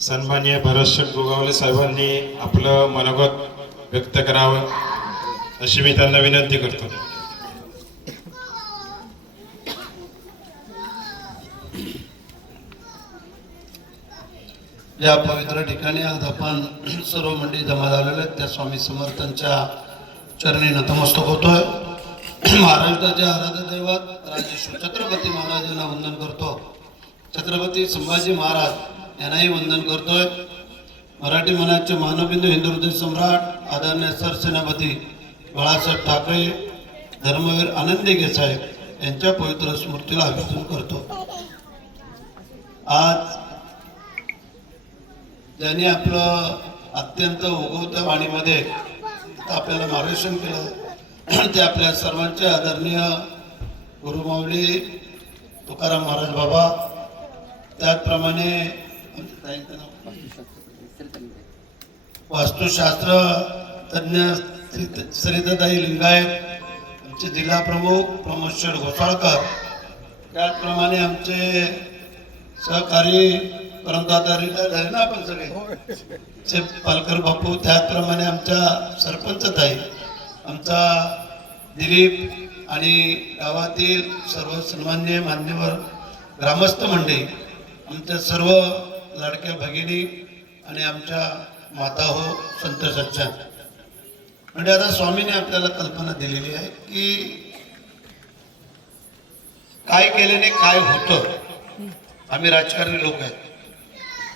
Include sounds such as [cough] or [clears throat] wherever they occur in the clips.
सन्मान्य भरतशेठ गोगावले साहेबांनी आपलं मनोगत व्यक्त करावं अशी मी त्यांना विनंती करतो. या पवित्र ठिकाणी आज आपण सर्व मंडळी जमा झालेले आहेत. त्या स्वामी समर्थांच्या चरणी नतमस्तक होतोय. महाराष्ट्राच्या आराध्य दैवत राजेश्वर छत्रपती महाराजांना वंदन करतो. छत्रपती संभाजी महाराज यांनाही वंदन करतोय. मराठी मनाचे मानवबिंदू हिंदू सम्राट आदरणीय सरसेनापती बाळासाहेब ठाकरे धर्मवीर आनंदी गेसाहेब यांच्या पवित्र स्मृतीला अभिसून करतो. आज ज्यांनी आपलं अत्यंत उगवत्या वाणीमध्ये आपल्याला मार्गदर्शन केलं ते आपल्या सर्वांचे आदरणीय गुरुमाऊली तुकाराम महाराज बाबा त्याचप्रमाणे वास्तुशास्त्र तज्ञ श्री- सरिताताई लिंगायत आमचे जिल्हा प्रमुख प्रमोद घोसाळकर. त्याचप्रमाणे आमचे सहकारी परंतु झाले ना आपण सगळे. पालकर बापू त्याचप्रमाणे आमच्या सरपंच ताई आमचा दिलीप आणि गावातील सर्व सन्मान्य मान्यवर ग्रामस्थ मंडळी. आमच्या सर्व लाडक्या भगिनी आणि आमच्या माता हो संत सच्चा म्हणजे आता स्वामीने आपल्याला कल्पना दिलेली आहे की काय केल्याने काय होतं? आम्ही राजकारणी लोक आहेत.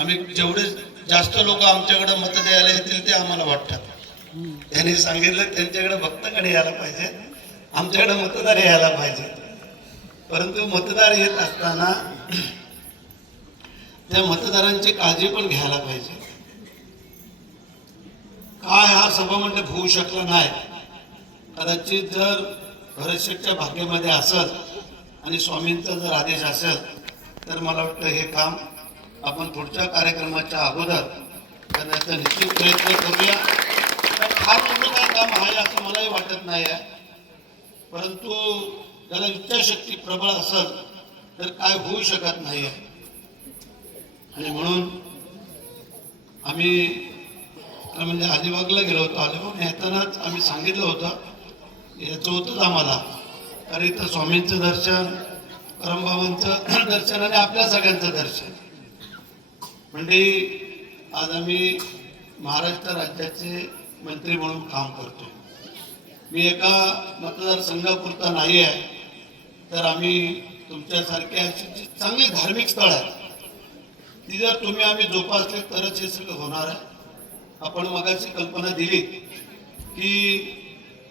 आम्ही जेवढे जास्त लोक आमच्याकडे मत द्यायला येतील ते आम्हाला वाटतात. त्यांनी सांगितलं त्यांच्याकडे भक्तकडे यायला पाहिजे आमच्याकडे मतदार यायला पाहिजे. परंतु मतदार येत असताना त्या मतदारांची काळजी पण घ्यायला पाहिजे. काय हा सभामंडप म्हणजे होऊ शकला नाही. कदाचित जर भरतशेठच्या भाग्यामध्ये असेल आणि स्वामींचा जर आदेश असेल तर मला वाटतं हे काम आपण पुढच्या कार्यक्रमाच्या अगोदर करण्याचा निश्चित प्रयत्न करूया. फार मोठं काय काम आहे असं मलाही वाटत नाही आहे. परंतु ज्याला इच्छाशक्ती प्रबळ असेल तर काय होऊ शकत नाही आहे आणि म्हणून आम्ही म्हणजे अलिबागला गेलो होतो. अलिबाग येतानाच आम्ही सांगितलं होतं. याचं होतंच आम्हाला. कारण इथं स्वामींचं दर्शन करमबाबांचं [clears throat] दर्शन आणि आपल्या सगळ्यांचं दर्शन. म्हणजे आज आम्ही महाराष्ट्र राज्याचे मंत्री म्हणून काम करतो मी एका मतदारसंघापुरता नाही आहे तर आम्ही तुमच्यासारखे अशी जी चांगली धार्मिक स्थळ आहेत. ती जर तुम्ही आम्ही जोपासले तरच हे सगळं होणार आहे. आपण मगाशी कल्पना दिली की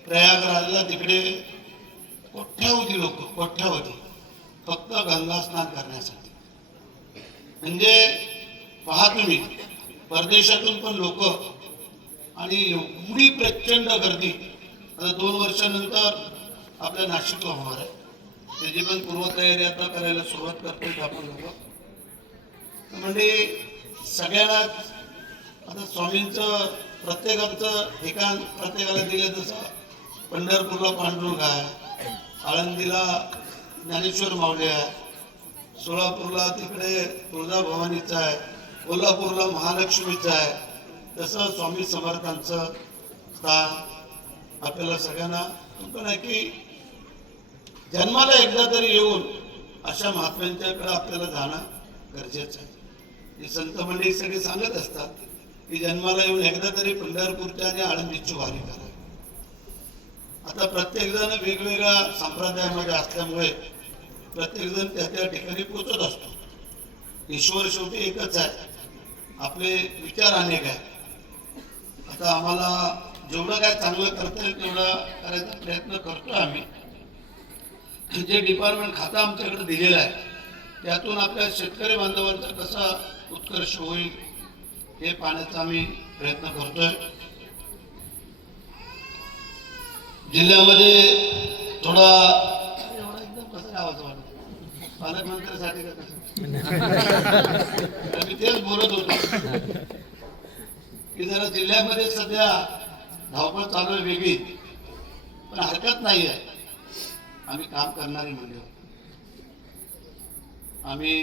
प्रयागराजला तिकडे कोठ्यावधी लोक कोठ्यावधी फक्त गंगा स्नान करण्यासाठी. म्हणजे पहा तुम्ही परदेशातून पण लोक आणि एवढी प्रचंड गर्दी. आता दोन वर्षानंतर आपल्या नाशिकला होणार आहे. त्याची पण पूर्वतयारी आता करायला सुरुवात करतोय आपण लोक. म्हणजे सगळ्यांनाच आता स्वामींचं प्रत्येकाचं ठिकाण प्रत्येकाला दिलं तसं. पंढरपूरला पांडुरंगा आहे आळंदीला ज्ञानेश्वर माऊली आहे सोलापूरला तिकडे तुळजाभवानीचं आहे कोल्हापूरला महालक्ष्मीचं आहे. तसं स्वामी समर्थांचं स्थान आपल्याला सगळ्यांना पण आहे की जन्माला एकदा तरी येऊन अशा महात्म्यांच्याकडे आपल्याला जाणं गरजेचं आहे. हे संत मंडळी सगळे सांगत असतात की जन्माला येऊन एकदा तरी पंढरपूरच्या आणि आळंदीची वारी करा. आता प्रत्येक जण वेगवेगळ्या संप्रदायामध्ये असल्यामुळे प्रत्येक जण त्या त्या ठिकाणी पोचत असतो. ईश्वर शेवटी एकच आहे. आपले विचार अनेक आहे आता आम्हाला जेवढं काय चांगलं करता येईल तेवढा करायचा प्रयत्न करतो आम्ही. जे डिपार्टमेंट खातं आमच्याकडे दिलेलं आहे त्यातून आपल्या शेतकरी बांधवांचा कसा उत्कर्ष होईल हे पाहण्याचा आम्ही प्रयत्न करतोय. जिल्ह्यामध्ये थोडा एवढा एकदम आवाज पालकमंत्र्यासाठी मी तेच बोलत होतो. की जरा जिल्ह्यामध्ये सध्या धावपळ चालू आहे वेगळी पण हरकत नाही आहे. आम्ही काम करणारे म्हणजे. आम्ही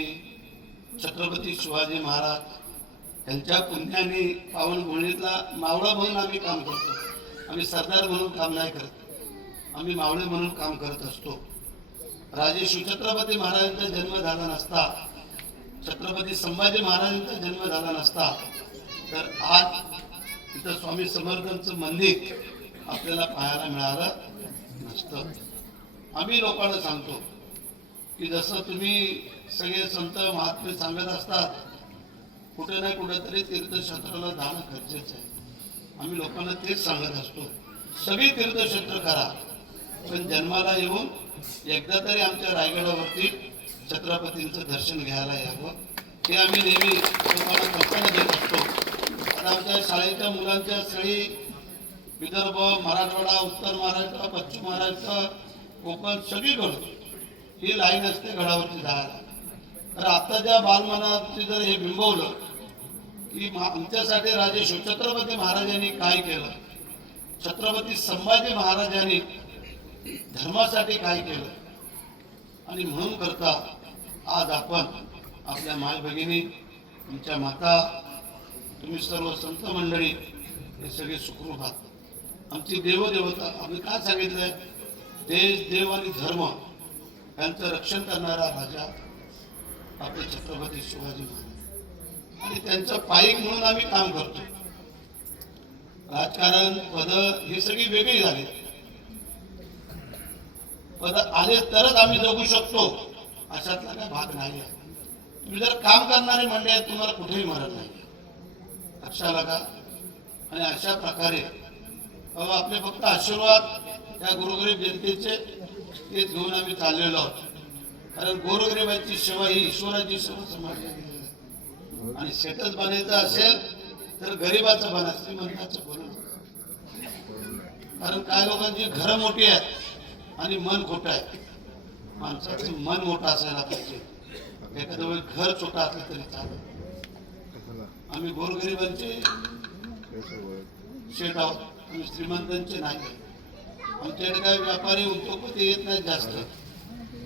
छत्रपती शिवाजी महाराज यांच्या पुण्याने पावन भूमीतला मावळा म्हणून आम्ही काम करतो. आम्ही सरदार म्हणून काम नाही करत. आम्ही मावळे म्हणून काम करत असतो. राजे शिवछत्रपती महाराजांचा जन्म झाला नसता छत्रपती संभाजी महाराजांचा जन्म झाला नसता तर आज तिथं स्वामी समर्थांचं मंदिर आपल्याला पाहायला मिळालं नसतं. आम्ही लोकांना सांगतो की जसं तुम्ही सगळे संत महात्मे सांगत असतात कुठे ना कुठेतरी तीर्थक्षेत्राला जाणं गरजेचं आहे. आम्ही लोकांना तेच सांगत असतो सगळी तीर्थक्षेत्र करा पण जन्माला येऊन एकदा तरी आमच्या रायगडावरती छत्रपतींचं दर्शन घ्यायला यावं. हे आम्ही नेहमी लोकांना कल्पना देत असतो. आता आमच्या शाळेच्या मुलांच्या सगळी विदर्भ मराठवाडा उत्तर महाराष्ट्र पश्चिम महाराष्ट्र कोकण सगळीकडे ही लाईन असते गडावरती जायला. तर आता ज्या बालमनाची जर हे बिंबवलं की आमच्यासाठी राजे छत्रपती महाराजांनी काय केलं? छत्रपती संभाजी महाराजांनी धर्मासाठी काय केलं? आणि म्हणून करता आज आपण आपल्या माय भगिनी तुमच्या माता तुम्ही सर्व संत मंडळी हे सगळे सुखरूप आहात. आमची देवदेवता आम्ही काय सांगितलंय? देश देव आणि धर्म यांचं रक्षण करणारा राजा आपले छत्रपती शिवाजी महाराज आणि त्यांचं पाईक म्हणून आम्ही काम करतो. राजकारण पद ही सगळी वेगळी झाली. पद आले तरच आम्ही जगू शकतो. अशातला काय भाग नाही आहे. तुम्ही जर काम करणारे मंडळी तुम्हाला कुठेही मरत नाही. लक्षात का आणि अशा प्रकारे अहो आपले फक्त आशीर्वाद या गुरुगरीब जनतेचे तेच घेऊन आम्ही चाललेलो आहोत. कारण गोरगरिबाची सेवा ही ईश्वराची सेवा समजली गेलेली आहे. आणि शेतच बनायचं असेल तर गरीबाचं बना श्रीमंताचं बनू कारण काय लोकांची घरं मोठी आहेत आणि मन खोटं आहे. माणसाचं मन मोठं असायला पाहिजे. एखाद्या वेळी घर छोटं असलं तरी चालत आम्ही गोरगरिबांचे शेट आहोत. आम्ही श्रीमंतांचे नाही. आमच्याकडे काय व्यापारी उद्योगपती येत नाहीत जास्त.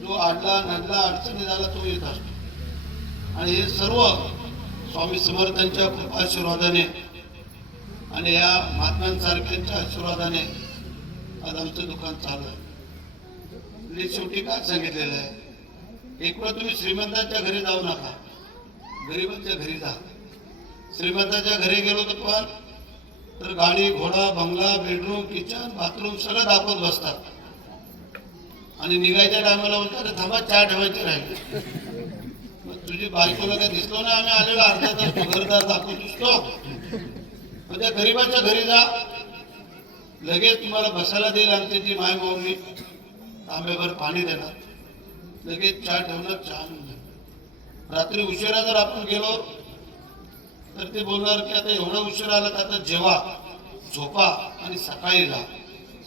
जो आडला नडला अडचणी झाला तो येत असतो. आणि हे सर्व स्वामी समर्थांच्या आशीर्वादाने आणि या महात्म्यांसारख्यांच्या आशीर्वादाने आज आमचं दुकान चालू आहे. मी शेवटी काय सांगितलेलं आहे? एक वेळ तुम्ही श्रीमंतांच्या घरी जाऊ नका. गरिबांच्या घरी जा. श्रीमंताच्या घरी गेलो तर पण तर गाडी घोडा बंगला बेडरूम किचन बाथरूम सगळं दाखवत बसतात. आणि निघायच्या टायमाला म्हणतात "अरे थांबा चहा ठेवायची राहील. मग तुझी बायकोला काय दिसलो ना आम्ही आलेलो अर्धा तास घरदार दाखवत दिसतो मग त्या गरीबाच्या घरी जा. लगेच तुम्हाला बसायला देईल आमची त्याची माय माऊली तांब्याभर पाणी देणार. लगेच चहा ठेवणार चहा रात्री उशिरा जर आपण गेलो तर ते बोलणार की आता एवढा उशीर आला तर आता जेवा झोपा आणि सकाळी जा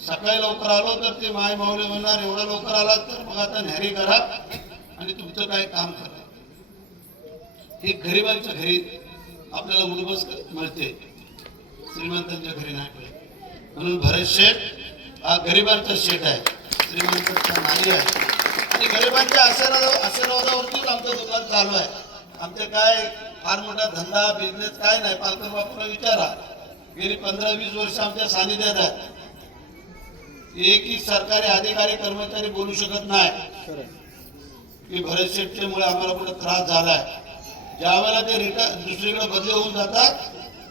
सकाळी लवकर आलो तर ते माय माऊली म्हणणार एवढा लवकर आला तर मग आता न्यारी करा आणि तुमचं काय काम करा. हे गरिबांच्या घरी आपल्याला उडबस मिळते. श्रीमंतांच्या घरी नाही मिळत. म्हणून भरत शेठ हा गरिबांचा शेठ आहे. श्रीमंतांचा नाही आहे. आणि गरिबांच्या आशीर्वाद आशीर्वादावरतीच आमचं दुकान चालू आहे. आमचे काय फार मोठा धंदा बिझनेस काय नाही. पालकर बापूला विचारा. गेली पंधरा वीस वर्ष आमच्या सानिध्यात आहे. एकही सरकारी अधिकारी कर्मचारी बोलू शकत नाही. की भरत शेठच्या मुळे आम्हाला कुठे त्रास झालाय. ज्या वेळेला ते रिटायर दुसरीकडे बदली होऊन जातात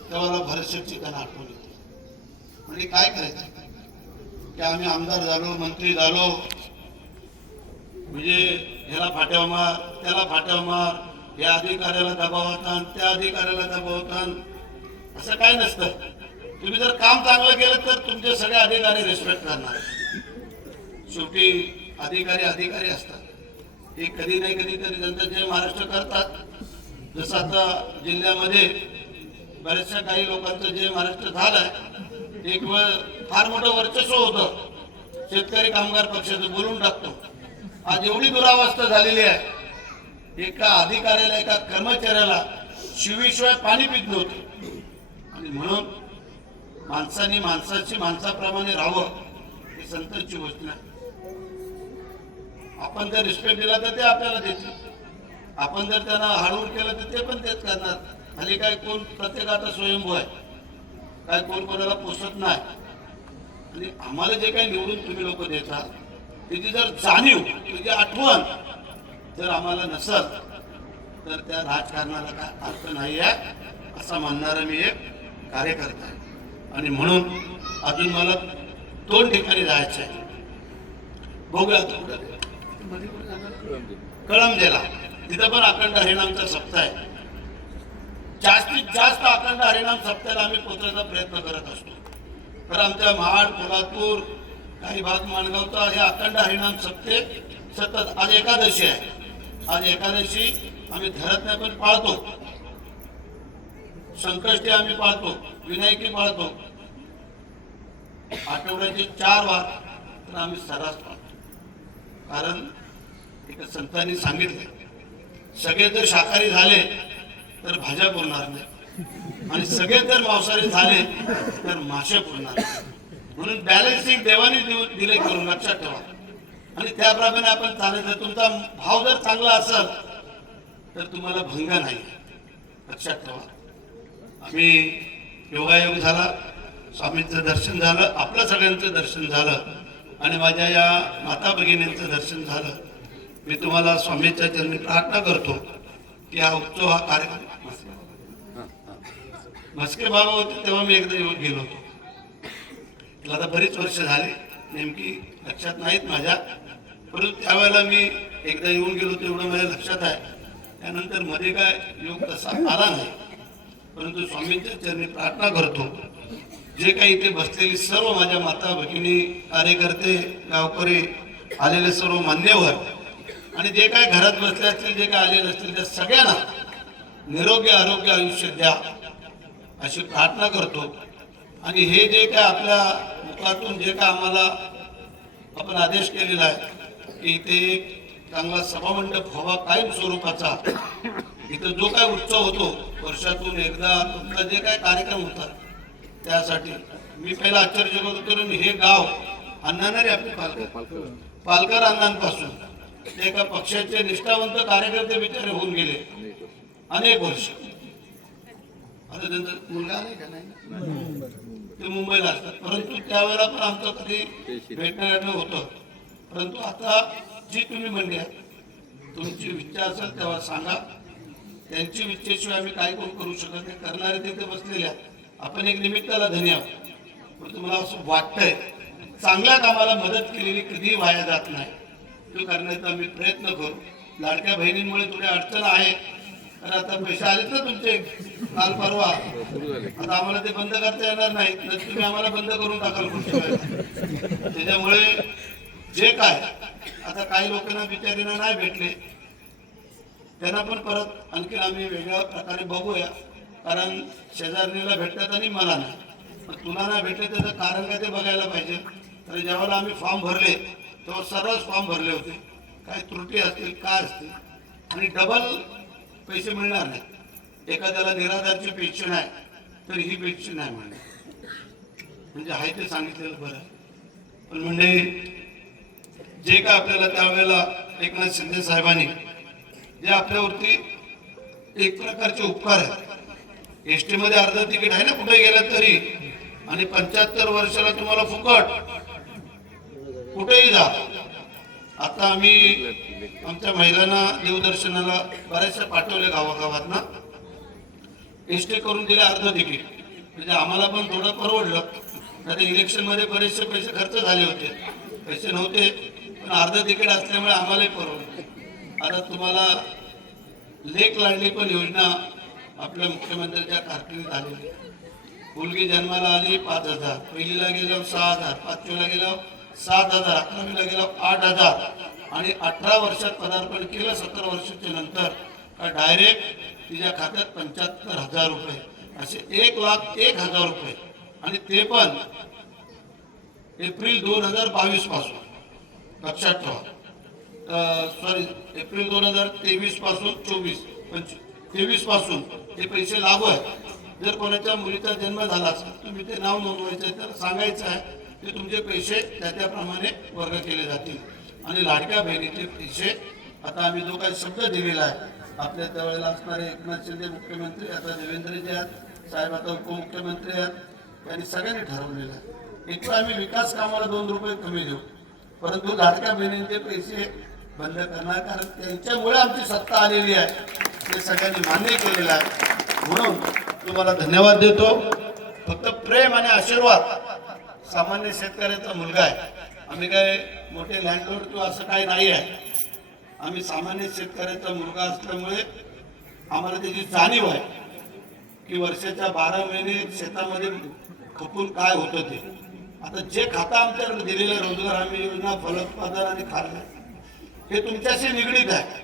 त्यावेळेला भरत शेठची त्यांना आठवण येते. म्हणजे काय करायचं? की आम्ही आमदार झालो मंत्री झालो. म्हणजे ह्याला फाट्यावर मार त्याला फाट्यावर मार या अधिकाऱ्याला दबावतान त्या अधिकाऱ्याला दबावतान असं काय नसतं. तुम्ही जर काम चांगलं केलं तर तुमचे सगळे अधिकारी रिस्पेक्ट करणार. शेवटी अधिकारी अधिकारी असतात. ते कधी नाही कधी तरी जनता जय महाराष्ट्र करतात. जसं आता जिल्ह्यामध्ये बऱ्याचशा काही लोकांचं जे महाराष्ट्र झालंय एक वेळ फार मोठं वर्चस्व होतं. शेतकरी कामगार पक्षाचं बोलून टाकतो. आज एवढी दुरावस्था झालेली आहे. एका अधिकाऱ्याला एका कर्मचाऱ्याला शिवीशिवाय पाणी पित नव्हतं. आणि म्हणून माणसाने माणसाची माणसाप्रमाणे राहावं ही संतांची गोष्ट आहे आपण जर रिस्पेक्ट दिला तर ते आपल्याला देतील. आपण जर त्यांना हाडवून केलं तर ते पण तेच करणार. खाली काय कोण प्रत्येक आता स्वयंभू आहे. काय कोण कोणाला पोसत नाही. आणि आम्हाला जे काही निवडून तुम्ही लोक देता त्याची जर जाणीव त्याची आठवण जर आम्हाला नसल तर त्या राजकारणाला काय अर्थ नाही आहे असं म्हणणारा मी एक कार्यकर्ता आहे. आणि म्हणून अजून मला दोन ठिकाणी जायचं आहे. बघूया कळम कुठं कळमजेला तिथं पण अखंड हरिणामचा सप्ताह आहे. जास्तीत जास्त अखंड हरिणाम सप्त्याला आम्ही पोचायचा प्रयत्न करत असतो. तर आमच्या महाड कोल्हापूर काही भाग माणगावचा हे अखंड हरिणाम सप्ते सतत आज एकादशी आहे. आज एकादशी आम्ही धरत नाही पण पाळतो. संकष्टी आम्ही पाळतो. विनायकी पाळतो आठवड्याचे चार वार तर आम्ही सर्रास पाळतो कारण एका संतांनी सांगितले सगळे जर शाकाहारी झाले तर भाज्या पुरणार नाही. आणि सगळे जर मांसाहारी झाले तर मासे पुरणार नाही. म्हणून बॅलन्सिंग देवाने दिले करून लक्षात ठेवा. आणि त्याप्रमाणे आपण चालायचं तुमचा भाव जर चांगला असेल तर तुम्हाला भंग नाही. लक्षात ठेवा. आम्ही योगायोग झाला स्वामींचं दर्शन झालं आपलं सगळ्यांचं दर्शन झालं आणि माझ्या या माता भगिनींचं दर्शन झालं. मी तुम्हाला स्वामीच्या चरणी प्रार्थना करतो की हा उत्सव हा कार्यक्रम मस्के बाबा होते तेव्हा मी एकदा येऊन गेलो होतो. आता बरीच वर्ष झाली नेमकी लक्षात नाहीत माझ्या परंतु त्यावेळेला मी एकदा येऊन गेलो तेवढं माझ्या लक्षात आहे. त्यानंतरमध्ये काय योग तसा आला नाही. परंतु स्वामींच्या चरणी प्रार्थना करतो. जे काही इथे बसलेली सर्व माझ्या माता भगिनी कार्यकर्ते गावकरी आलेले सर्व मान्यवर आणि जे काही घरात बसले असतील जे काही आलेले असतील त्या सगळ्यांना निरोगी आरोग्य आयुष्य द्या अशी प्रार्थना करतो. आणि हे जे काय आपल्या मुखातून जे काय आम्हाला आपण आदेश केलेला आहे की इथे एक चांगला सभामंडप व्हावा कायम स्वरूपाचा इथं जो काय उत्सव होतो वर्षातून एकदा तुमचा जे काय कार्यक्रम होतात त्यासाठी मी पहिला आश्चर्य करून हे गाव आणणारे आपले पालकर. पालकर अण्णांपासून. ते एका पक्षाचे निष्ठावंत कार्यकर्ते बिचारे होऊन गेले. अनेक वर्ष. आता त्यांचा मुलगा का नाही? ते मुंबईला असतात. परंतु त्यावेळेला पण आमचं कधी भेटणं होतं. परंतु आता जी तुम्ही म्हणल्या आहे तुमची इच्छा असेल तेव्हा सांगा. त्यांची इच्छेशिवाय आम्ही काय कोण करू शकत नाही. करणारे तिथे बसलेल्या आपण एक निमित्ताला धन्य आहोत. पण तुम्हाला असं वाटतंय चांगल्या कामाला मदत केलेली कधीही वाया जात नाही. तो करण्याचा आम्ही प्रयत्न करू. लाडक्या बहिणींमुळे थोडी अडचण आहे तर आता पैसे आलेत ना तुमचे. काल परवा. आता आम्हाला ते बंद करता येणार नाही तर तुम्ही आम्हाला बंद करून टाकाल त्याच्यामुळे जे काय आता काही लोकांना बिचारीना नाही भेटले. त्यांना पण परत आणखी आम्ही वेगळ्या प्रकारे बघूया. कारण शेजारणीला भेटतात आणि मला नाही. पण तुला नाही भेटले त्याचं कारण काय ते बघायला पाहिजे. तर ज्यावेळेला आम्ही फॉर्म भरले तेव्हा सर्वच फॉर्म भरले होते. काय त्रुटी असतील काय असतील? आणि डबल पैसे मिळणार नाही. एखाद्याला निराधारची पेन्शन आहे तर ही पेन्शन नाही मिळणार म्हणजे आहे ते सांगितलेलं बरं. पण म्हणजे जे काय आपल्याला त्यावेळेला एकनाथ शिंदे साहेबांनी जे आपल्यावरती एक प्रकारचे उपकार आहेत. एस टी मध्ये अर्ध तिकीट आहे ना कुठे गेलं तरी आणि पंच्याहत्तर वर्षाला तुम्हाला फुकट. कुठेही जा. आता आम्ही आमच्या महिलांना देवदर्शनाला बऱ्याचशा पाठवले गावागावात ना एस टी करून दिले अर्ध तिकीट. म्हणजे आम्हाला पण थोडं परवडलं. आता इलेक्शनमध्ये बरेचसे पैसे खर्च झाले होते. पैसे नव्हते पण अर्ध तिकीट असल्यामुळे आम्हालाही परवडलं. आता तुम्हाला लेख लाडली पण योजना आपल्या मुख्यमंत्र्यांच्या कारकिर्दीत आलेली मुलगी जन्माला आली पाच हजार. पहिलीला गेलो सहा हजार. पाचवीला गेलो सात हजार. अकरावीला गेलो आठ हजार. आणि अठरा वर्षात पदार्पण केलं सत्तर वर्षाच्या नंतर का डायरेक्ट तिच्या खात्यात पंच्याहत्तर हजार रुपये. असे एक लाख एक हजार रुपये. आणि ते पण एप्रिल दोन हजार बावीसपासून. लक्षात ठेवा. सॉरी एप्रिल दोन हजार तेवीसपासून चोवीस तेवीसपासून हे पैसे लागू आहेत. जर कोणाच्या मुलीचा जन्म झाला असेल तुम्ही ते नाव नोंदवायचं आहे तर सांगायचं आहे की तुमचे पैसे त्या त्याप्रमाणे वर्ग केले जातील. आणि लाडक्या बहिणीचे पैसे आता आम्ही जो काही शब्द दिलेला आहे आपल्या त्यावेळेला असणारे एकनाथ शिंदे मुख्यमंत्री आता देवेंद्रजी आहेत साहेब आता उपमुख्यमंत्री आहेत यांनी सगळ्यांनी ठरवलेलं आहे. इथं आम्ही विकास कामाला दोन रुपये कमी देऊ. परंतु लाडक्या बहिणींचे पैसे बंद करणार कारण त्यांच्यामुळे आमची सत्ता आलेली आहे. ते सगळ्यांनी मान्य केलेलं आहे. म्हणून तुम्हाला धन्यवाद देतो. फक्त प्रेम आणि आशीर्वाद सामान्य शेतकऱ्याचा मुलगा आहे. आम्ही काय मोठे लँडलॉर्ड किंवा असं काही नाही आहे. आम्ही सामान्य शेतकऱ्याचा मुलगा असल्यामुळे आम्हाला त्याची जाणीव आहे की वर्षाच्या बारा महिने शेतामध्ये खपून काय होतं ते. आता जे खाता आमच्याकडे दिलेलं रोजगार हमी योजना फलोत्पादन आणि खाल्लं हे तुमच्याशी निगडीत आहे.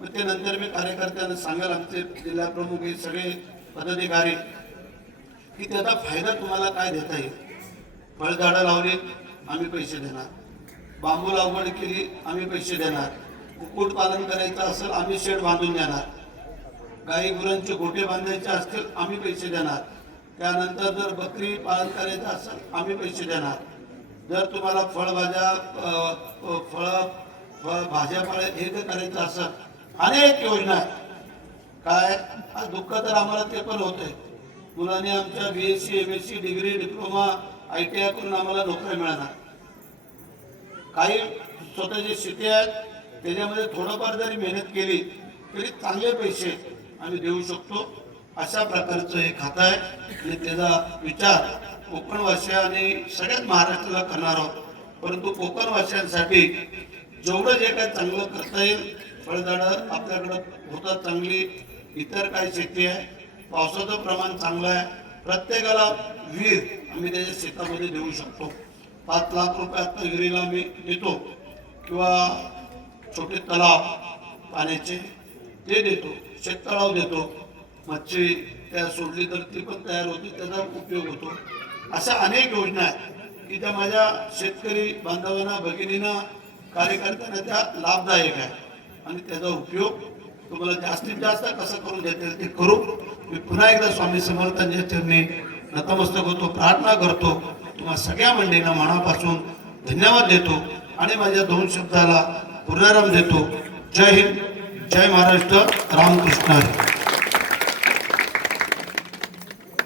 मग ते नंतर मी कार्यकर्त्यांना सांगाल आमचे जिल्हा प्रमुख हे सगळे पदाधिकारी की त्याचा फायदा तुम्हाला काय देता येईल? फळझाडं लावली आम्ही पैसे देणार. बांबू लागवड केली आम्ही पैसे देणार. कुक्कुटपालन करायचं असेल आम्ही शेड बांधून देणार. गाई गुरांचे गोटे बांधायचे असतील आम्ही पैसे देणार. त्यानंतर जर बकरी पालन करायचं असेल आम्ही पैसे देणार. जर तुम्हाला फळभाज्या फळं फळ भाज्या फळ हे जर करायचं असेल अनेक योजना आहेत. काय? आज दुःख तर आम्हाला ते पण होतंय. मुलांनी आमच्या B S C M S C degree diploma I T I करून आम्हाला नोकऱ्या मिळणार काही स्वतःचे शेती आहेत त्याच्यामध्ये थोडंफार जरी मेहनत केली तरी चांगले पैसे आम्ही देऊ शकतो. अशा प्रकारचं हे खातं आहे. आणि त्याचा विचार कोकणवासी आणि सगळ्याच महाराष्ट्राला करणार आहोत. परंतु कोकणवासियांसाठी जेवढं जे काही चांगलं करता येईल फळझाडं आपल्याकडं होतात चांगली इतर काही शेती आहे पावसाचं प्रमाण चांगलं आहे प्रत्येकाला विहीर आम्ही त्याच्या शेतामध्ये देऊ शकतो. पाच लाख रुपये आत्ता विहिरीला आम्ही देतो किंवा छोटे तलाव पाण्याचे ते देतो शेततळाव देतो मच्छी त्या सोडली तर ती पण तयार होते त्याचा उपयोग होतो. अशा अनेक योजना आहेत की त्या माझ्या शेतकरी बांधवांना भगिनींना कार्यकर्त्यांना त्या लाभदायक आहे. आणि त्याचा उपयोग तुम्हाला जास्तीत जास्त कसं करून देता येईल ते करू. मी पुन्हा एकदा स्वामी समर्थांच्या चरणी नतमस्तक होतो प्रार्थना करतो. तुम्हा सगळ्या मंडळींना मनापासून धन्यवाद देतो आणि माझ्या दोन शब्दाला पुनराम देतो. जय हिंद जय महाराष्ट्र रामकृष्ण